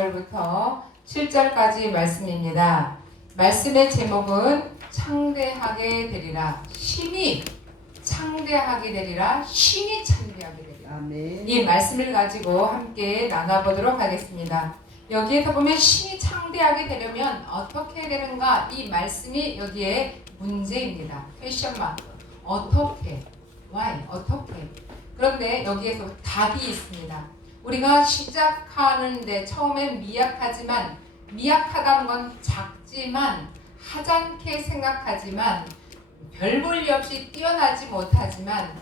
1절부터 7절까지 말씀입니다. 말씀의 제목은 창대하게 되리라. 신이 창대하게 되리라. 신이 창대하게 되리라. 아멘. 이 말씀을 가지고 함께 나눠보도록 하겠습니다. 여기에서 보면 신이 창대하게 되려면 어떻게 되는가? 이 말씀이 여기에 문제입니다. 퀘션 마크. 어떻게? Why? 어떻게? 그런데 여기에서 답이 있습니다. 우리가 시작하는데 처음엔 미약하다는 건 작지만 하찮게 생각하지만 별 볼 일 없이 뛰어나지 못하지만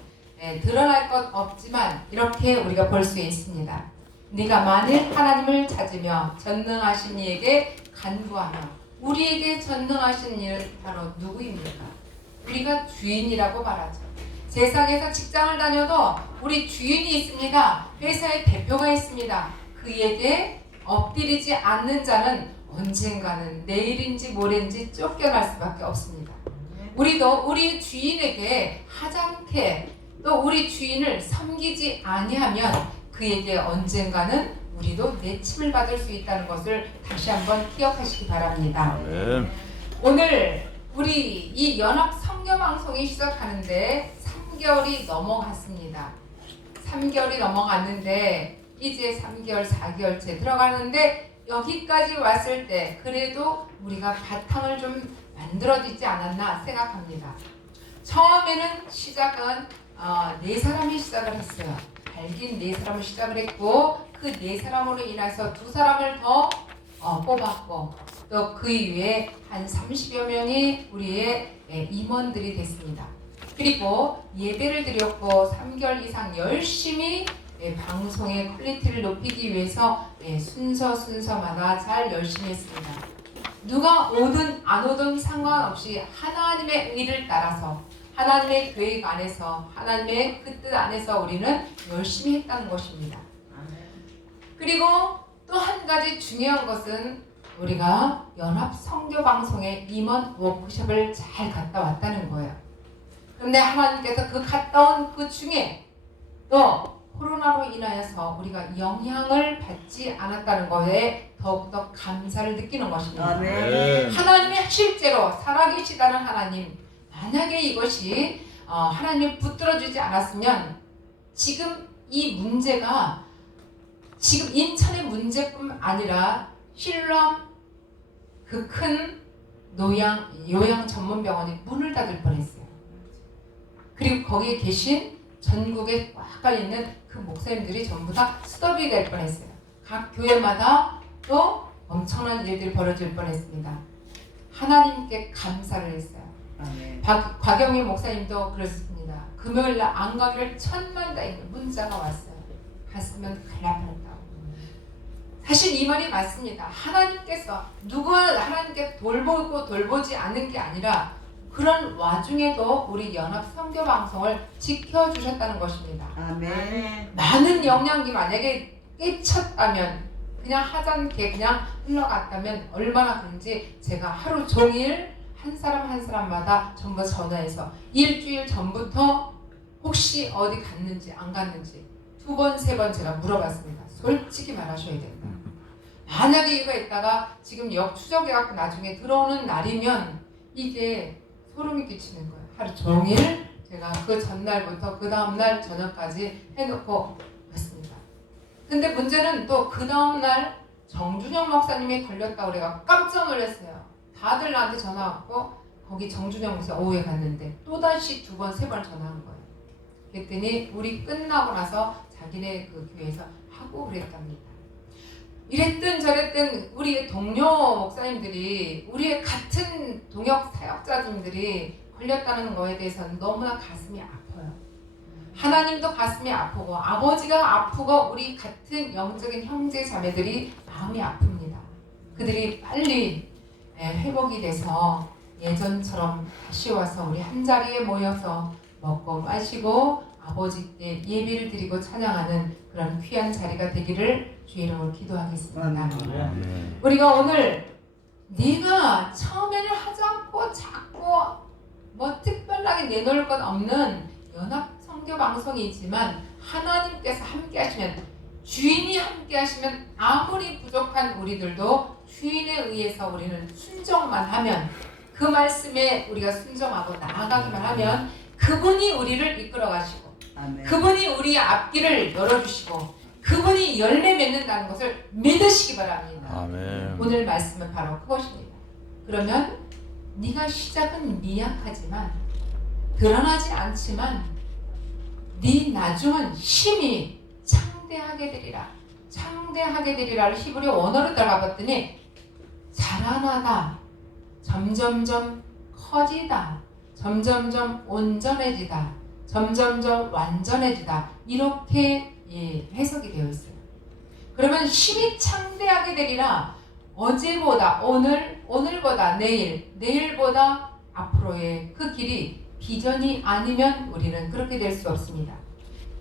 드러날 것 없지만 이렇게 우리가 볼 수 있습니다. 네가 만일 하나님을 찾으며 전능하신 이에게 간구하며 우리에게 전능하신 이는 바로 누구입니까? 우리가 주인이라고 말하죠. 세상에서 직장을 다녀도 우리 주인이 있습니다. 회사의 대표가 있습니다. 그에게 엎드리지 않는 자는 언젠가는 내일인지 모레인지 쫓겨날 수밖에 없습니다. 우리도 우리 주인에게 하찮게 또 우리 주인을 섬기지 아니하면 그에게 언젠가는 우리도 내침을 받을 수 있다는 것을 다시 한번 기억하시기 바랍니다. 네. 오늘 우리 이 연합 성교 방송이 시작하는데 3개월이 넘어갔습니다. 3개월이 넘어갔는데 이제 3개월, 4개월째 들어가는데 여기까지 왔을 때 그래도 우리가 바탕을 좀 만들어지지 않았나 생각합니다. 처음에는 시작은 4사람이 시작을 했어요. 발긴 4사람을 시작을 했고 그 4사람으로 인해서 2사람을 더 뽑았고 또 그 이후에 한 30여 명이 우리의 임원들이 됐습니다. 그리고 예배를 드렸고 3개월 이상 열심히 방송의 퀄리티를 높이기 위해서 순서마다 잘 열심히 했습니다. 누가 오든 안 오든 상관없이 하나님의 의를 따라서 하나님의 계획 안에서 하나님의 그 뜻 안에서 우리는 열심히 했다는 것입니다. 그리고 또 한 가지 중요한 것은 우리가 연합 선교 방송의 임원 워크숍을 잘 갔다 왔다는 거예요. 그런데 하나님께서 그 갔다 온 그 중에 또 코로나로 인하여서 우리가 영향을 받지 않았다는 거에 더욱더 감사를 느끼는 것입니다. 아멘. 하나님이 실제로 살아계시다는 하나님, 만약에 이것이 하나님이 붙들어주지 않았으면 지금 이 문제가 지금 인천의 문제뿐만 아니라 실람 그 큰 요양 전문병원이 문을 닫을 뻔했어요. 그리고 거기에 계신 전국에 꽉 깔려있는 그 목사님들이 전부 다 스톱이 될 뻔했어요. 각 교회마다 또 엄청난 일들이 벌어질 뻔했습니다. 하나님께 감사를 했어요. 아멘. 곽영희 목사님도 그렇습니다. 금요일날 안 가기를 천만다행히 문자가 왔어요. 갔으면 큰일 날 뻔했다고. 사실 이 말이 맞습니다. 하나님께서 누가 하나님께 돌보고 돌보지 않는 게 아니라 그런 와중에도 우리 연합 선교 방송을 지켜주셨다는 것입니다. 아멘. 많은 영향이 만약에 끼쳤다면 그냥 하찮게 그냥 흘러갔다면 얼마나 그런지 제가 하루 종일 한 사람 한 사람마다 전부 전화해서 일주일 전부터 혹시 어디 갔는지 안 갔는지 2번, 3번 제가 물어봤습니다. 솔직히 말하셔야 된다. 만약에 이거 있다가 지금 역추적해갖고 나중에 들어오는 날이면 이게 소름이 끼치는 거예요. 하루 종일 제가 그 전날부터 그 다음날 저녁까지 해놓고 왔습니다. 근데 문제는 또 그 다음날 정준영 목사님이 걸렸다고 그래가 깜짝 놀랐어요. 다들 나한테 전화 왔고 거기 정준영 목사 오후에 갔는데 또다시 2번, 3번 전화한 거예요. 그랬더니 우리 끝나고 나서 자기네 그 교회에서 하고 그랬답니다. 이랬든 저랬든 우리 동료 목사님들이 우리의 같은 동역 사역자들이 걸렸다는 거에 대해서는 너무나 가슴이 아파요. 하나님도 가슴이 아프고 아버지가 아프고 우리 같은 영적인 형제 자매들이 마음이 아픕니다. 그들이 빨리 회복이 돼서 예전처럼 다시 와서 우리 한 자리에 모여서 먹고 마시고 아버지께 예배를 드리고 찬양하는 그런 귀한 자리가 되기를 주의 이름으로 기도하겠습니다. 우리가 오늘 네가 처음에는 하지 않고 자꾸 뭐 특별하게 내놓을 것 없는 연합 선교 방송이지만 하나님께서 함께 하시면 주인이 함께 하시면 아무리 부족한 우리들도 주인에 의해서 우리는 순종만 하면, 그 말씀에 우리가 순종하고 나아가기만 하면 그분이 우리를 이끌어 가시고 그분이 우리의 앞길을 열어주시고 그분이 열매 맺는다는 것을 믿으시기 바랍니다. 아멘. 오늘 말씀은 바로 그것입니다. 그러면 네가 시작은 미약하지만, 드러나지 않지만 네 나중은 힘이 창대하게 되리라. 창대하게 되리라를 히브리 원어로 들어가 봤더니 자라나다, 점점점 커지다, 점점점 온전해지다, 점점점 완전해지다, 이렇게 해석이 되어 있어요. 그러면 힘이 창대하게 되리라. 어제보다 오늘, 오늘보다 내일, 내일보다 앞으로의 그 길이 비전이 아니면 우리는 그렇게 될 수 없습니다.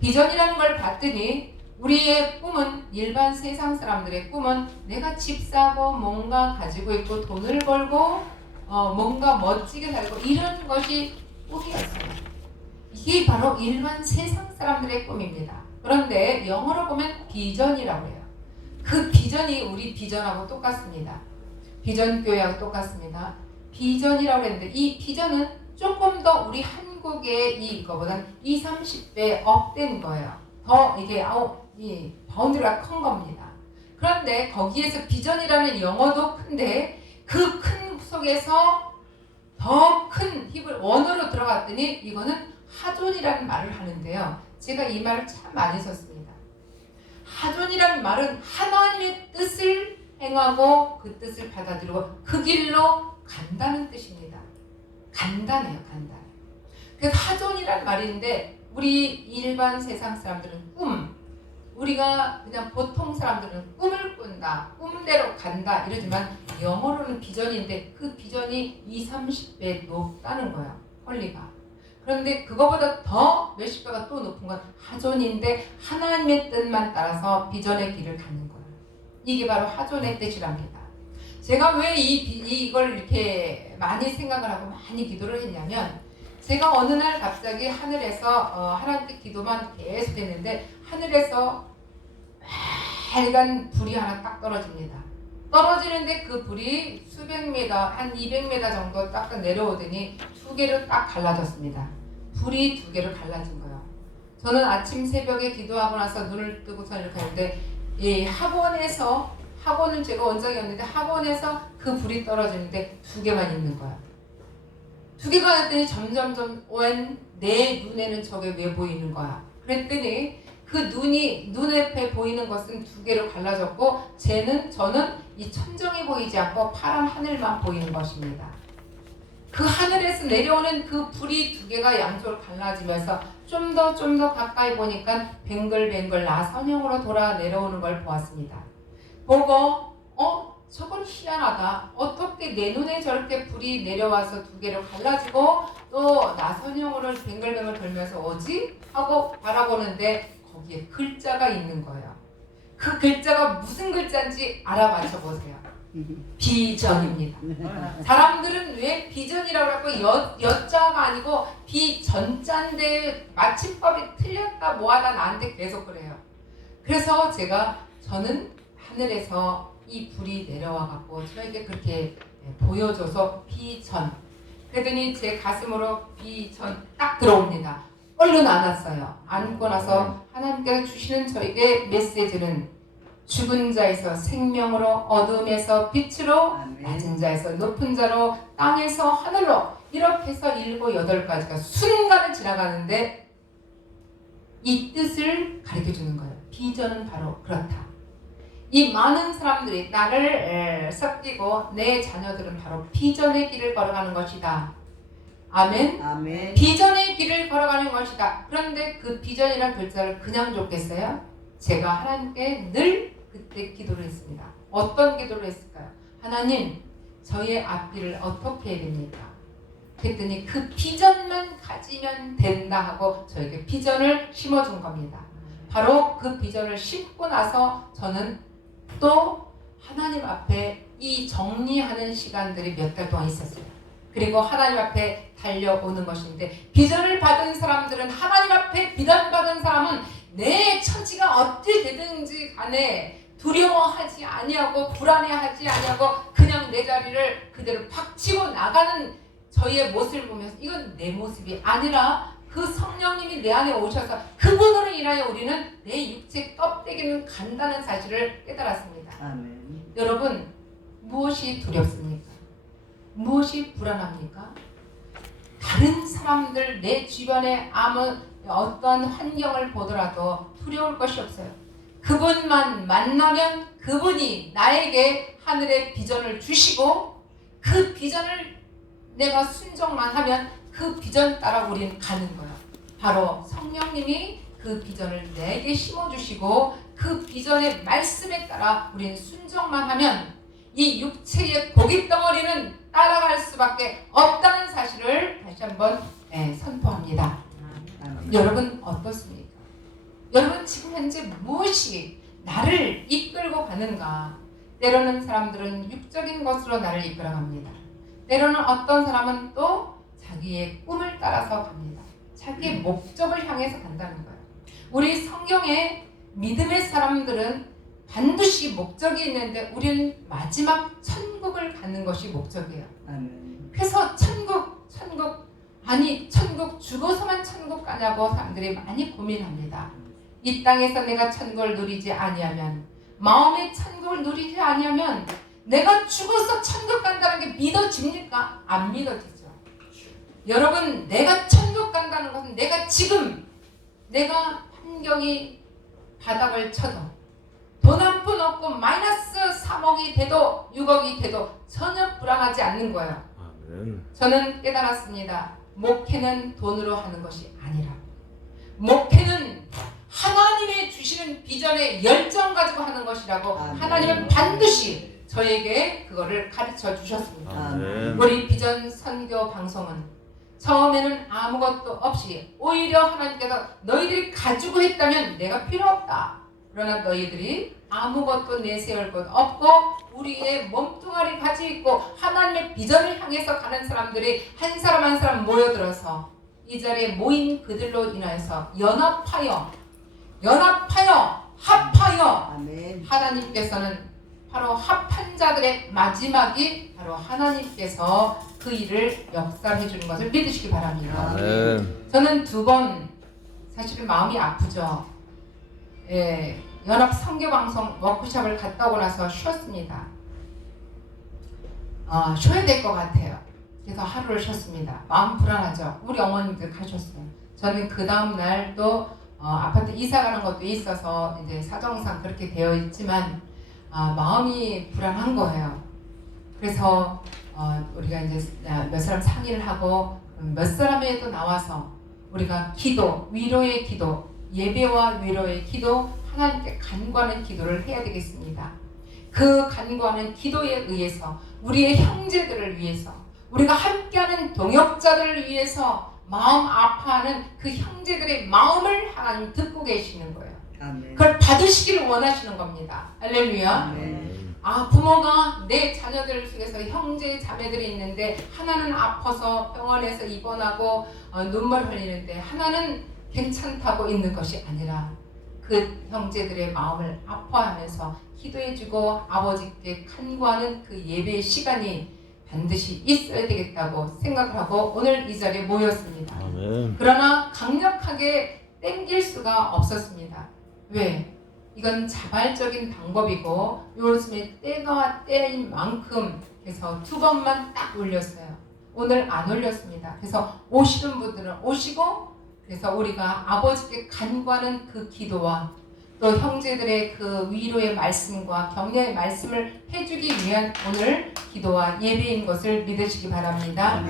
비전이라는 걸 봤더니 우리의 꿈은, 일반 세상 사람들의 꿈은 내가 집 사고 뭔가 가지고 있고 돈을 벌고 뭔가 멋지게 살고 이런 것이 꿈이었어요. 이게 바로 일반 세상 사람들의 꿈입니다. 그런데 영어로 보면 비전이라고 해요. 그 비전이 우리 비전하고 똑같습니다. 비전 교회하고 똑같습니다. 비전이라고 했는데 이 비전은 조금 더 우리 한국의 이거보다는 20, 30배 업된 거예요. 더 이게 이 바운드리가 큰 겁니다. 그런데 거기에서 비전이라는 영어도 큰데 그 큰 속에서 더 큰 히브리 원어로 들어갔더니 이거는 하존이라는 말을 하는데요. 제가 이 말을 참 많이 썼습니다. 하존이라는 말은 하나님의 뜻을 행하고 그 뜻을 받아들이고 그 길로 간다는 뜻입니다. 간다네요, 간다. 그 하존이라는 말인데 우리 일반 세상 사람들은 꿈, 우리가 그냥 보통 사람들은 꿈을 꾼다, 꿈대로 간다 이러지만 영어로는 비전인데 그 비전이 20, 30배 높다는 거야, 퀄리가. 그런데 그거보다 더 몇십 배가 또 높은 건 하존인데 하나님의 뜻만 따라서 비전의 길을 가는 거예요. 이게 바로 하존의 뜻이랍니다. 제가 왜 이걸 이렇게 많이 생각을 하고 많이 기도를 했냐면, 제가 어느 날 갑자기 하늘에서 하나님께 기도만 계속 했는데 하늘에서 빨간 불이 하나 딱 떨어집니다. 떨어지는데 그 불이 수백 미터, 한 200m 정도 딱 내려오더니 두 개로 딱 갈라졌습니다. 불이 두 개로 갈라진 거예요. 저는 아침 새벽에 기도하고 나서 눈을 뜨고서 이렇게 하는데 학원은 제가 원장이었는데 학원에서 그 불이 떨어지는데 두 개만 있는 거야. 두 개가 됐더니 점점점 내 눈에는 저게 왜 보이는 거야. 그랬더니 그 눈앞에 보이는 것은 두 개로 갈라졌고 저는 이 천정이 보이지 않고 파란 하늘만 보이는 것입니다. 그 하늘에서 내려오는 그 불이 두 개가 양쪽으로 갈라지면서 좀 더 가까이 보니까 뱅글뱅글 나선형으로 돌아 내려오는 걸 보았습니다. 보고 저건 희한하다. 어떻게 내 눈에 저렇게 불이 내려와서 두 개로 갈라지고 또 나선형으로 뱅글뱅글 돌면서 오지? 하고 바라보는데 거기에 글자가 있는 거예요. 그 글자가 무슨 글자인지 알아맞혀 보세요. 비전입니다. 사람들은 왜 비전이라고 하고 여자가 아니고 비전자인데 맞춤법이 틀렸다 뭐하다 나한테 계속 그래요. 그래서 저는 하늘에서 이 불이 내려와 갖고 저에게 그렇게 보여줘서 비전. 그러더니 제 가슴으로 비전 딱 들어옵니다. 얼른 안았어요. 안고 나서 하나님께서 주시는 저에게 메시지는 죽은 자에서 생명으로, 어둠에서 빛으로, 낮은 자에서 높은 자로, 땅에서 하늘로, 이렇게 해서 7, 8가지가 순간을 지나가는데 이 뜻을 가르쳐주는 거예요. 비전은 바로 그렇다. 이 많은 사람들이 나를 섞이고 내 자녀들은 바로 비전의 길을 걸어가는 것이다. 아멘. 아멘. 비전의 길을 걸어가는 것이다. 그런데 그 비전이라는 글자를 그냥 줬겠어요? 제가 하나님께 늘 그때 기도를 했습니다. 어떤 기도를 했을까요? 하나님, 저의 앞길을 어떻게 해야 됩니까? 그랬더니 그 비전만 가지면 된다 하고 저에게 비전을 심어준 겁니다. 바로 그 비전을 심고 나서 저는 또 하나님 앞에 이 정리하는 시간들이 몇 달 동안 있었어요. 그리고 하나님 앞에 달려오는 것인데, 비전을 받은 사람들은, 하나님 앞에 비전 받은 사람은 내 처지가 어떻게 되든지 간에 두려워하지 아니하고 불안해하지 아니하고 그냥 내 자리를 그대로 박치고 나가는 저희의 모습을 보면서 이건 내 모습이 아니라 그 성령님이 내 안에 오셔서 그분으로 인하여 우리는 내 육체 껍데기는 간다는 사실을 깨달았습니다. 아멘. 여러분, 무엇이 두렵습니까? 무엇이 불안합니까? 다른 사람들 내 주변에 아무 어떤 환경을 보더라도 두려울 것이 없어요. 그분만 만나면 그분이 나에게 하늘의 비전을 주시고 그 비전을 내가 순종만 하면 그 비전 따라 우리는 가는 거예요. 바로 성령님이 그 비전을 내게 심어주시고 그 비전의 말씀에 따라 우리는 순종만 하면 이 육체의 고깃덩어리는 따라갈 수밖에 없다는 사실을 다시 한번 선포합니다. 여러분 어떻습니까? 여러분 지금 현재 무엇이 나를 이끌고 가는가? 때로는 사람들은 육적인 것으로 나를 이끌어갑니다. 때로는 어떤 사람은 또 자기의 꿈을 따라서 갑니다. 자기의 목적을 향해서 간다는 거예요. 우리 성경에 믿음의 사람들은 반드시 목적이 있는데 우리는 마지막 천국을 가는 것이 목적이에요. 그래서 천국 죽어서만 천국 가냐고 사람들이 많이 고민합니다. 이 땅에서 내가 천국을 누리지 아니하면, 마음의 천국을 누리지 아니하면 내가 죽어서 천국 간다는 게 믿어집니까? 안 믿어지죠. 여러분, 내가 천국 간다는 것은 내가 환경이 바닥을 쳐도 돈 한 푼 없고 마이너스 3억이 돼도 6억이 돼도 전혀 불안하지 않는 거예요. 저는 깨달았습니다. 목회는 돈으로 하는 것이 아니라 목회는 하나님의 주시는 비전에 열정 가지고 하는 것이라고 하나님은 반드시 저에게 그거를 가르쳐 주셨습니다. 우리 비전 선교 방송은 처음에는 아무것도 없이 오히려 하나님께서 너희들이 가지고 했다면 내가 필요 없다. 그러나 너희들이 아무것도 내세울 것 없고 우리의 몸뚱아리 가지고 있고 하나님의 비전을 향해서 가는 사람들이 한 사람 한 사람 모여들어서 이 자리에 모인 그들로 인하여서 연합하여 합하여 하나님께서는 바로 합한 자들의 마지막이 바로 하나님께서 그 일을 역사해 주는 것을 믿으시기 바랍니다. 저는 2번 사실은 마음이 아프죠. 연합 선교방송 워크숍을 갔다 오고 나서 쉬었습니다. 쉬어야 될 것 같아요. 그래서 하루를 쉬었습니다. 마음 불안하죠. 우리 어머님들 가셨어요. 저는 그 다음 날 또 아파트 이사 가는 것도 있어서 이제 사정상 그렇게 되어 있지만 마음이 불안한 거예요. 그래서 우리가 이제 몇 사람 상의를 하고 몇 사람에도 나와서 우리가 기도, 위로의 기도, 예배와 위로의 기도, 하나님께 간구하는 기도를 해야 되겠습니다. 그 간구하는 기도에 의해서 우리의 형제들을 위해서 우리가 함께하는 동역자들을 위해서 마음 아파하는 그 형제들의 마음을 하나님 듣고 계시는 거예요. 그걸 받으시기를 원하시는 겁니다. 할렐루야. 부모가 내 자녀들 속에서 형제 자매들이 있는데 하나는 아파서 병원에서 입원하고 눈물 흘리는데 하나는 괜찮다고 있는 것이 아니라 그 형제들의 마음을 아파하면서 기도해주고 아버지께 간구하는 그 예배의 시간이 반드시 있어야 되겠다고 생각을 하고 오늘 이 자리에 모였습니다. 그러나 강력하게 땡길 수가 없었습니다. 왜? 이건 자발적인 방법이고 요즘에 때가 때인 만큼 해서 2번만 딱 올렸어요. 오늘 안 올렸습니다. 그래서 오시는 분들은 오시고 그래서 우리가 아버지께 간구하는 그 기도와 또 형제들의 그 위로의 말씀과 격려의 말씀을 해주기 위한 오늘 기도와 예배인 것을 믿으시기 바랍니다.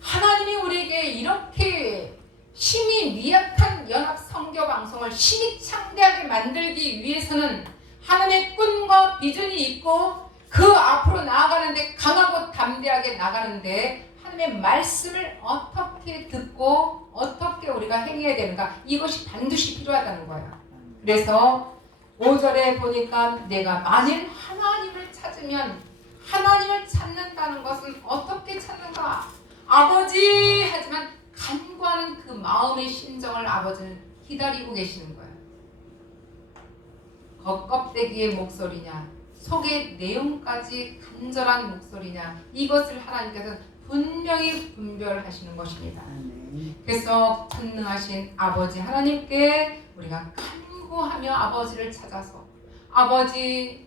하나님이 우리에게 이렇게 힘이 미약한 연합 선교 방송을 힘이 창대하게 만들기 위해서는 하나님의 꿈과 비전이 있고 그 앞으로 나아가는데 강하고 담대하게 나가는데 하나님의 말씀을 어떻게 듣고 어떻게 우리가 행해야 되는가 이것이 반드시 필요하다는 거예요. 그래서 5절에 보니까 내가 만일 하나님을 찾으면 하나님을 찾는다는 것은 어떻게 찾는가? 아버지 하지만 간구하는 그 마음의 심정을 아버지는 기다리고 계시는 거예요. 겉껍데기의 목소리냐, 속의 내용까지 간절한 목소리냐, 이것을 하나님께서는 분명히 분별하시는 것입니다. 그래서 전능하신 아버지 하나님께 우리가 간구하며 아버지를 찾아서 아버지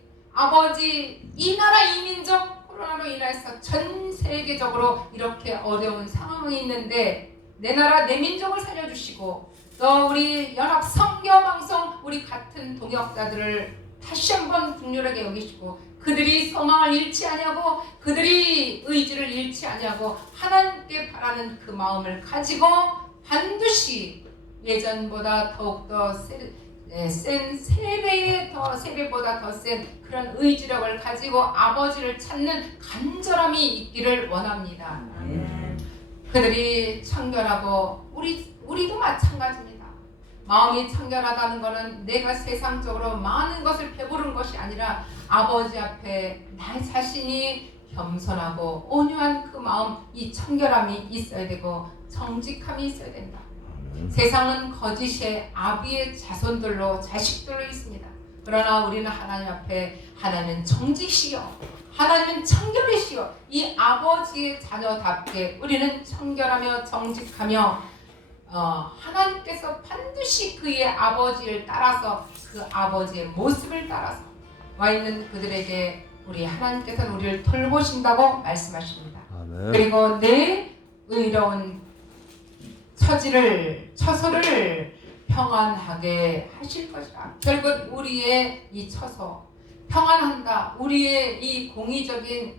이 나라 이 민족 코로나로 인해서 전 세계적으로 이렇게 어려운 상황이 있는데 내 나라 내 민족을 살려주시고 또 우리 연합 선교방송 우리 같은 동역자들을 다시 한번 국률하게 여기시고 그들이 소망을 잃지 아니하고 그들이 의지를 잃지 아니하고 하나님께 바라는 그 마음을 가지고 반드시 예전보다 더욱더 센 3배보다 더 센 그런 의지력을 가지고 아버지를 찾는 간절함이 있기를 원합니다. 그들이 청결하고 우리도 마찬가지입니다. 마음이 청결하다는 것은 내가 세상적으로 많은 것을 배부른 것이 아니라 아버지 앞에 나 자신이 겸손하고 온유한 그 마음, 이 청결함이 있어야 되고 정직함이 있어야 된다. 세상은 거짓의 아비의 자손들로 자식들로 있습니다. 그러나 우리는 하나님 앞에 하나님은 정직이시요 하나님은 청결이시요 이 아버지의 자녀답게 우리는 청결하며 정직하며 하나님께서 반드시 그의 아버지를 따라서 그 아버지의 모습을 따라서 와 있는 그들에게 우리 하나님께서는 우리를 돌보신다고 말씀하십니다. 아멘. 그리고 내 의로운 처소를 평안하게 하실 것이다. 결국 우리의 이 처소 평안한다. 우리의 이 공의적인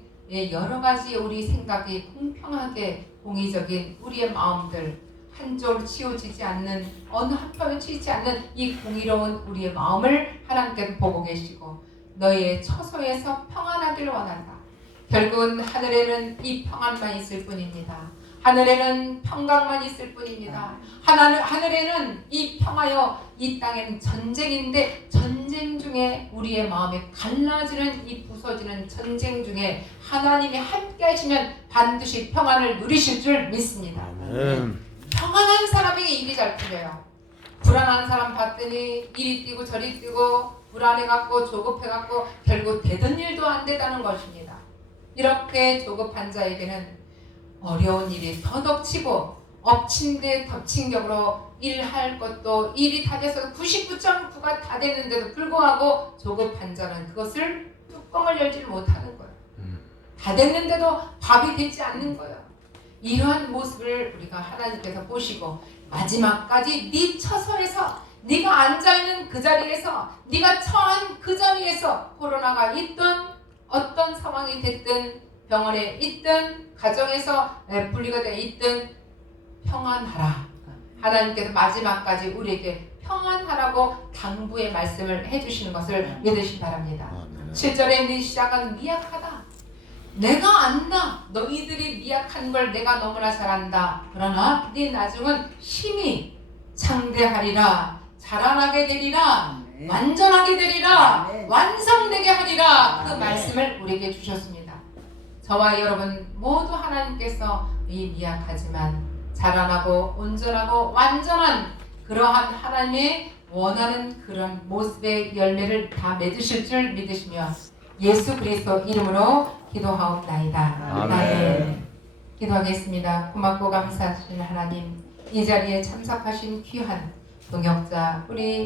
여러 가지 우리 생각이 공평하게 공의적인 우리의 마음들 한쪽으로 치우치지 않는 어느 한편으로 치우치지 않는 이 공의로운 우리의 마음을 하나님께서 보고 계시고 너희의 처소에서 평안하기를 원한다. 결국은 하늘에는 이 평안만 있을 뿐입니다. 하늘에는 평강만 있을 뿐입니다. 하늘에는 이 평화요 이 땅에는 전쟁인데 전쟁 중에 우리의 마음이 갈라지는 이 부서지는 전쟁 중에 하나님이 함께 하시면 반드시 평안을 누리실 줄 믿습니다. 평안한 사람에게 일이 잘 풀려요. 불안한 사람 봤더니 이리 뛰고 저리 뛰고 불안해갖고 조급해갖고 결국 되던 일도 안 되다는 것입니다. 이렇게 조급한 자에게는 어려운 일이 더 덮치고 엎친 데 덮친 격으로 일할 것도 일이 다 돼서 99.9가 다 됐는데도 불구하고 조급한 자는 그것을 뚜껑을 열지를 못하는 거예요. 다 됐는데도 밥이 되지 않는 거예요. 이러한 모습을 우리가 하나님께서 보시고 마지막까지 네 처소에서 네가 앉아있는 그 자리에서 네가 처한 그 자리에서 코로나가 있든 어떤 상황이 됐든 병원에 있든 가정에서 분리가 되어 있든 평안하라. 하나님께서 마지막까지 우리에게 평안하라고 당부의 말씀을 해주시는 것을 믿으시기 바랍니다. 7절에 네 시작은 미약하다. 내가 안다. 너희들이 미약한 걸 내가 너무나 잘 안다. 그러나 네 나중은 힘이 창대하리라. 자라나게 되리라. 완전하게 되리라. 완성되게 하리라. 그 말씀을 우리에게 주셨습니다. 저와 여러분 모두 하나님께서 이 미약하지만 자라나고 온전하고 완전한 그러한 하나님의 원하는 그런 모습의 열매를 다 맺으실 줄 믿으시며 예수 그리스도 이름으로 기도하옵나이다. 아멘. 기도하겠습니다. 고맙고 감사하신 하나님, 이 자리에 참석하신 귀한 동역자 우리